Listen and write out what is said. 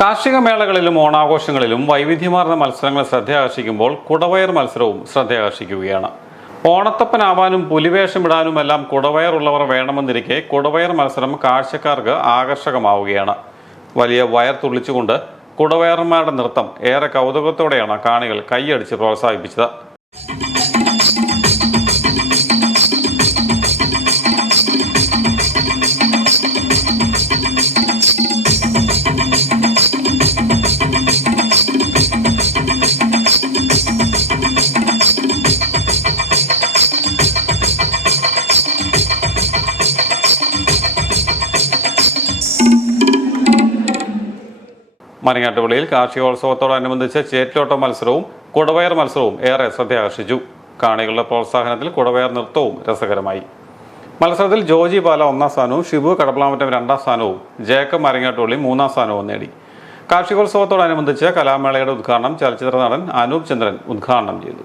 കാർഷിക മേളകളിലും ഓണാഘോഷങ്ങളിലും വൈവിധ്യമാർന്ന മത്സരങ്ങൾ ശ്രദ്ധയാകർഷിക്കുമ്പോൾ കുടവയർ മത്സരവും ശ്രദ്ധയാകർഷിക്കുകയാണ്. ഓണത്തപ്പനാവാനും പുലിവേഷമിടാനുമെല്ലാം കുടവയറുള്ളവർ വേണമെന്നിരിക്കെ കുടവയർ മത്സരം കാഴ്ചക്കാർക്ക് ആകർഷകമാവുകയാണ്. വലിയ വയർ തുള്ളിച്ചുകൊണ്ട് കുടവയർമാരുടെ നൃത്തം ഏറെ കൗതുകത്തോടെയാണ് കാണികൾ കൈയടിച്ച് പ്രോത്സാഹിപ്പിച്ചത്. മരങ്ങാട്ടുപള്ളിയിൽ കാർഷികോത്സവത്തോടനുബന്ധിച്ച് ചേറ്റോട്ട മത്സരവും കുടവയർ മത്സരവും ഏറെ ശ്രദ്ധയാകർഷിച്ചു. കാണികളുടെ പ്രോത്സാഹനത്തിൽ കുടവയർ നൃത്തവും രസകരമായി. മത്സരത്തിൽ ജോജി ബാല ഒന്നാം സ്ഥാനവും ഷിബു കടപ്പളാമറ്റം രണ്ടാം സ്ഥാനവും ജേക്കബ് മരങ്ങാട്ടുപള്ളി മൂന്നാം സ്ഥാനവും നേടി. കാർഷികോത്സവത്തോടനുബന്ധിച്ച് കലാമേളയുടെ ഉദ്ഘാടനം ചലച്ചിത്ര നടൻ അനൂപ് ചന്ദ്രൻ ഉദ്ഘാടനം ചെയ്തു.